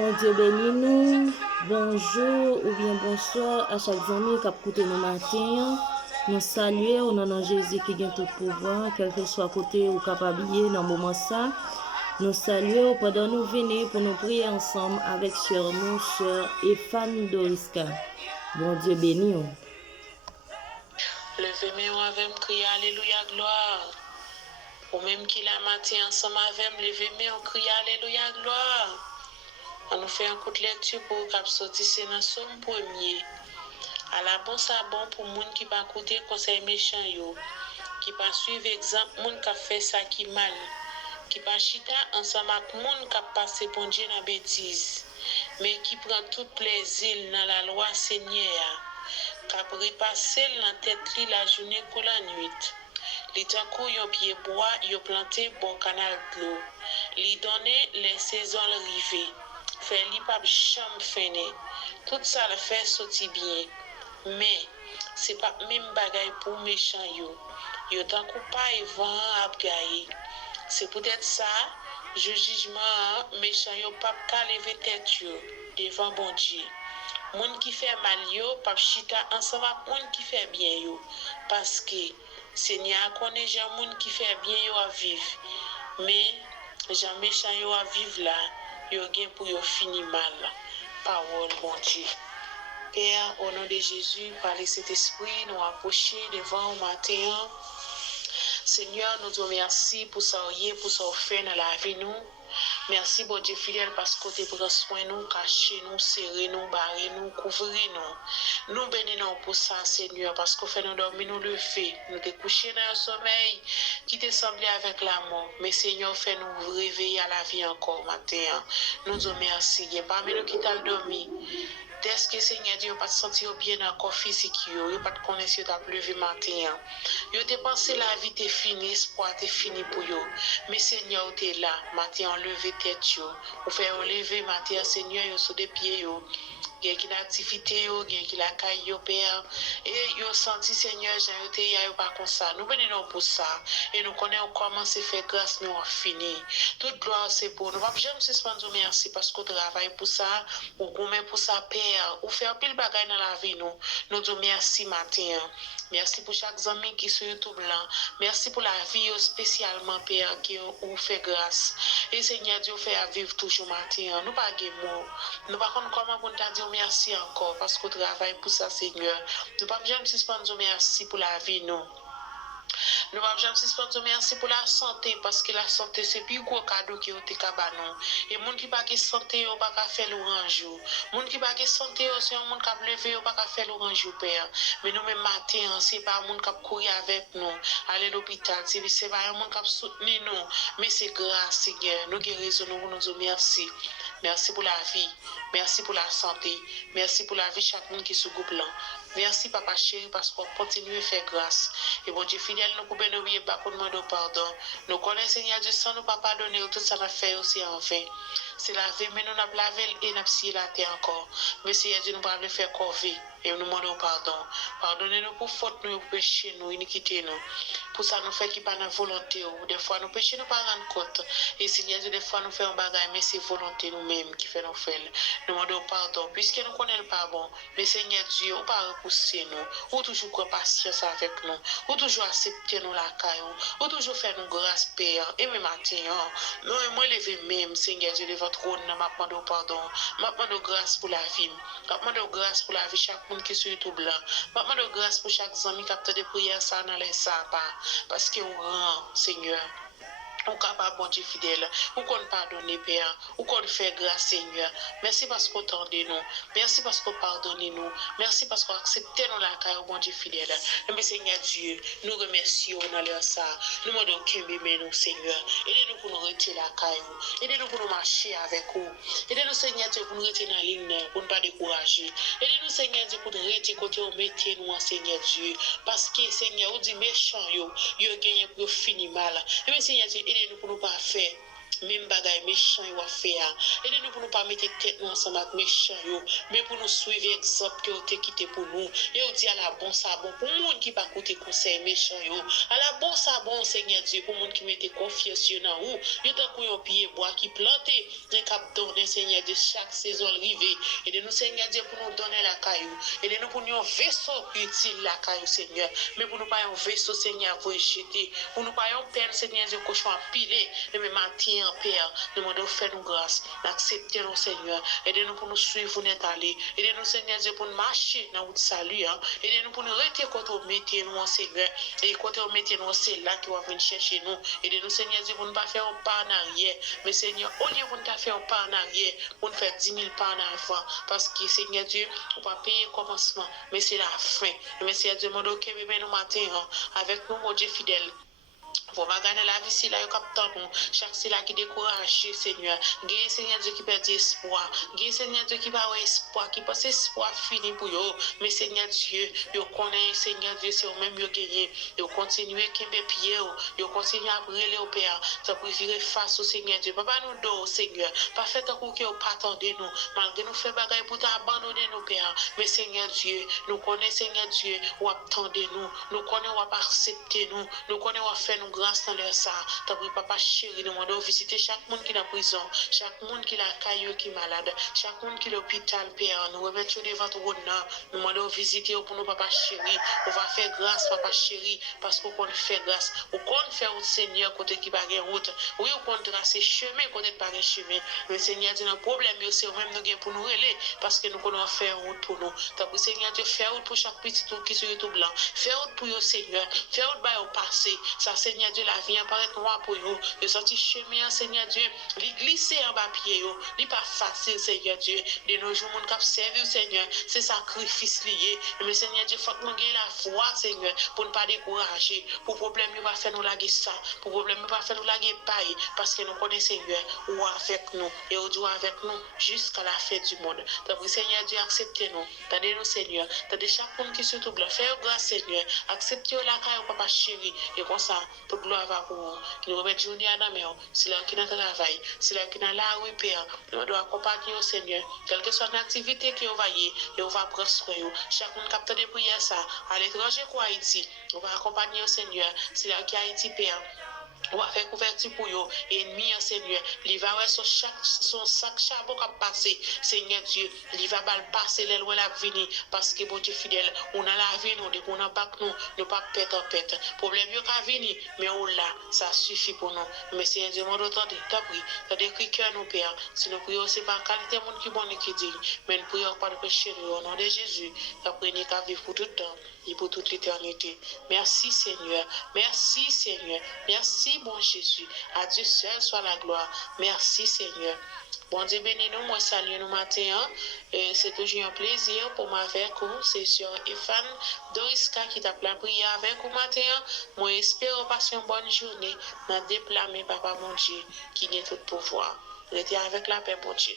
Bon Dieu bénis nous. Bonjour ou bien bonsoir à chaque ami qui a écouté nos matins. Nous saluons au nom de Jésus qui a tout pouvoir, quel que soit côté ou capable dans le moment ça. Nous saluons pendant nous venir pour nous prier ensemble avec sœur nous, sœur Efan Doriska. Bon Dieu bénis nous. Levez-moi avec crier Alléluia gloire. Ou même qui la matin ensemble avec levez-moi crier Alléluia gloire. On nous fait un coup de lecture pour cap sortir c'est dans somme premier. À la bon ça bon pour moun qui pas écouter conseil méchant yo, qui pas suivre exemple moun qui fait ça qui mal, qui pas chita ensemble avec moun qui passé bon Dieu dans bêtise, mais qui prend tout plaisir dans la loi Seigneur, qui a repassé dans tête li la journée pour la nuit. Li tankou yon pied bois, yon planté bon canal de l'eau. Li donné les saisons arrivées. Fait li pas chambre fene. Tout ça le fait sorti bien. Mais c'est pas même bagaille pour méchant yo. Yo tankou pas vent ap gaye. C'est peut-être ça, je jugement méchant yo pas ka lever tête yo devant bon Dieu. Moun qui fait mal yo pas chita ensemble avec moun qui fait bien yo parce que Seigneur connaît gens moun qui fait bien yo à vivre. Mais gens méchant yo à vivre là, yo gen pour yo fini mal. Parole bon Dieu. Père, au nom de Jésus, par le Saint-Esprit, nous approcher devant au matin. Seigneur, nous te remercions pour ça pour ça fait dans la vie nous. Merci, bon Dieu fidèle, parce que tu prends soin de nous, cacher nous, serrer nous, barrer nous, couvrir nous. Nous bénissons pour ça, Seigneur, parce que fait nous dormir, nous lever, nous te coucher dans un sommeil qui te semblait avec la mort. Mais Seigneur, fait nous réveiller à la vie encore matin. Nous te remercions. Il y a parmi nous qui t'a dormi. Est-ce que Seigneur Dieu pas sentir bien dans le corps physique, yo pas te connaître si tu as levé matin. Yo te pensé la vie t'est finie, espoir t'est fini pour yo. Mais Seigneur tu es là, matin lever tête yo. Ou faire lever matin Seigneur yo sur des pieds yo. Gen qui l'activité yo, gen qui la caille yo père et yo senti Seigneur Jean yo te yo pas comme ça. Nous bénissons pour ça et nous connaissons comment c'est fait grâce nous a fini. Toute gloire c'est pour nous. Pas jamais suspendre merci parce que travail pour ça, ou gomme pour ça père, ou faire pile bagaille dans la vie nous. Nous disons merci matin. Merci pour chaque ami qui sur YouTube là. Merci pour la vie spécialement père qui ou fait grâce. Et Seigneur Dieu fait à vivre toujours matin. Nous pas mots. Nous pas comment pour te dire merci encore parce que travail pour ça Seigneur. Nous pas jamais suspendre merci pour la vie nous. Nous va jamais suspendre merci pour la santé parce que la santé c'est plus gros cadeau qui ont été cabanon et moun qui pas qui santé on pas faire l'orange moun qui pas qui santé c'est un monde qui lever on pas faire l'orange père mais nous même matin c'est pas un monde qui courir avec nous aller à l'hôpital c'est pas un monde qui soutenir nous mais c'est grâce Seigneur nous guérissons nous dire merci pour la vie merci pour la santé merci pour la vie chaque monde qui se groupe là merci papa chéri parce qu'on continue à faire grâce et bon Dieu fidèle nous pouvons nous oublier pas pour demander pardon nous connaissons Seigneur Dieu sans nous pas pardonner tout ça n'a fait aussi en vain c'est la vie mais nous n'a lavé et n'a scié la terre encore mais Seigneur Dieu nous pas le faire corvée et nous demandons pardon pardonnez-nous pour faute nous pour péché nous iniquité nous pour ça nous fait qui pas notre volonté des fois nous péché nous pas rendre compte et Seigneur Dieu des fois nous fait un bagage mais c'est volonté nous-mêmes qui fait nous faire nous demandons pardon puisque nous connaissons pas bon mais Seigneur Dieu ou pas repousser nous ou toujours prendre patience avec nous ou toujours accepter nous la caille ou toujours faire nous grâce père et même matin nous moi lever même Seigneur Dieu devant trône m'a demandé pardon m'a demandé grâce pour la vie m'a demandé grâce pour la vie chaque monde qui sur YouTube là m'a demandé grâce pour chaque ami qui a fait des prières ça dans les sapins parce que on grand Seigneur on capable bon Dieu fidèle ou qu'on pardonne père ou qu'on fait grâce Seigneur merci parce qu'on tendez nous merci parce qu'on pardonne nous merci parce qu'on accepte nous la caille bon Dieu fidèle mais Seigneur Dieu nous remercions dans leur ça nous demandons qu'aimer nous Seigneur aidez-nous pour nous retirer la caille aidez-nous pour nous marcher avec vous aidez-nous Seigneur Dieu pour nous retirer dans la ligne pour ne pas décourager aidez-nous Seigneur Dieu pour nous retirer côté au métier nous Seigneur Dieu parce que Seigneur ou dit méchant yo gagné pour finir mal et Seigneur Dieu aidez-nous pour nous pas faire même bagay méchant yo faire. Aidez-nous pour nous pas mettre tête ensemble avec méchant yo, mais pour nous suivre exemple que te quitté pour nous. Et on dit à la bon ça bon pour monde qui pas écouter conseil méchant yo. À la bon ça bon Seigneur Dieu pour monde qui mette confiance dans ou. Yo tant qu'on pied bois qui planté, les cap donner Seigneur Dieu chaque saison arrivée. Aidez-nous Seigneur Dieu pour nous donner la caillou. Aidez-nous pour nous un vaisseau utile la caillou Seigneur, mais pour nous pas un vaisseau Seigneur pour jeter. Pour nous pas un père Seigneur Dieu cochon à piler, mais matin en père, nous demandons faire nous grâce, d'accepter nos Seigneur. Aidez-nous pour nous suivre, vous n'êtes allé. Aidez-nous Seigneur Dieu pour nous marcher dans votre salut. Aidez-nous pour nous rester quand on mettait nous en Seigneur. Et quand on mettait nous, c'est là qui va venir chercher nous. Aidez-nous Seigneur Dieu pour ne pas faire un pas en arrière. Mais Seigneur, au lieu de nous faire un pas en arrière, pour nous faire 10 000 pas en avant. Parce que Seigneur Dieu, on va payer le commencement, mais c'est la fin. Mais Seigneur Dieu, nous nous matin avec nous, mon Dieu fidèle. Faut pas gagner la vie si là, chaque si là qui décourage, Seigneur. Gagne Seigneur Dieu qui perd espoir. Gagne Seigneur Dieu qui va avoir espoir, qui pense espoir fini pour eux. Mais Seigneur Dieu, yo connaît Seigneur Dieu, c'est eux-mêmes yo gagné. Yo continuer kembe pied, yo continuer à brûler au Père. Ça pour virer face au Seigneur Dieu. Papa nous do Seigneur. Pas fait tant que yo pas attendre nous. Malgré nous fait bagaille pour t'abandonner nous Père. Mais Seigneur Dieu, nous connaît Seigneur Dieu, ou attendez nous. Nous connaît ou accepter nous. Nous connaît ou faire nous grâce dans leur ça. T'as pris papa chéri, nous demandons visiter chaque monde qui est en prison, chaque monde qui est la caillou qui est malade, chaque monde qui est à l'hôpital, Père. Nous remettons devant ton nom. Nous demandons visiter pour nous, papa chéri. On va faire grâce, papa chéri, parce qu'on fait grâce. On compte faire au Seigneur côté qui va gagner route. Oui, on compte tracer chemin côté pas gagner chemin. Mais Seigneur dit, un problème, c'est même nous pour nous relayer, parce que nous connaissons faire route pour nous. T'as pris Seigneur Dieu, faire route pour chaque petit tour qui est tout blanc. Faire route pour le Seigneur. Faire route pour le passé. Ça, Seigneur Dieu, la vie apparaît noire pour vous. Le sorti chemin, Seigneur Dieu, les glisser en bas pied, n'est pas facile, Seigneur Dieu. De nos jours, mon cap servir, Seigneur, c'est sacrifice lié. Mais Seigneur Dieu, faut que nous ayons la foi, Seigneur, pour ne pas décourager. Pour problème, il va faire nous laguer ça. Pour problème, il va faire nous laguer paille. Parce que nous connaissons, Seigneur, ou avec nous. Et au Dieu avec nous jusqu'à la fin du monde. Donc, Seigneur Dieu, acceptez-nous. Tendez-nous, Seigneur. Tendez chaque monde qui se trouve là. Faites grâce, Seigneur. Acceptez la caille, papa chéri. Et comme ça, toute gloire va pour vous. Nous remettons journée à la main. C'est là qui est dans le travail. C'est là qui est dans la rue, Père. Nous devons accompagner au Seigneur. Quelle que soit l'activité qui est envoyée, et on va prospérer. Chaque monde capte des prières, ça. À l'étranger, quoi, Haïti. On va accompagner au Seigneur. C'est là qui est Haïti, Père. On va faire couverture pour eux. Ennemi, Seigneur. Il va avoir son sac charbon qui a passé. Seigneur Dieu. Il va passer les lois la venir. Parce que bon Dieu fidèle, on a la vie, nous, on a pas nous, nous pas pète en pète. Problème, il va venir, mais on l'a. Ça suffit pour nous. Mais Seigneur Dieu, on entend, t'as pris. T'as décrit cœur, nous, Père. Si nous prions, c'est pas qualité de monde qui bon et qui dit. Mais nous prions pas de péché, au nom de Jésus. T'as pris, nous qu'à vivre pour tout le temps et pour toute l'éternité. Merci, Seigneur. Merci, Seigneur. Merci, bon Jésus. À Dieu seul soit la gloire. Merci, Seigneur. Bon Dieu bénis nous, moi salue nous matin. C'est toujours un plaisir pour moi avec vous. C'est sur Efan Doriska qui t'a prié avec vous matin. Moi espère passer une bonne journée. Dans déplacer papa mon Dieu qui est tout pouvoir. Restez avec la paix, mon Dieu.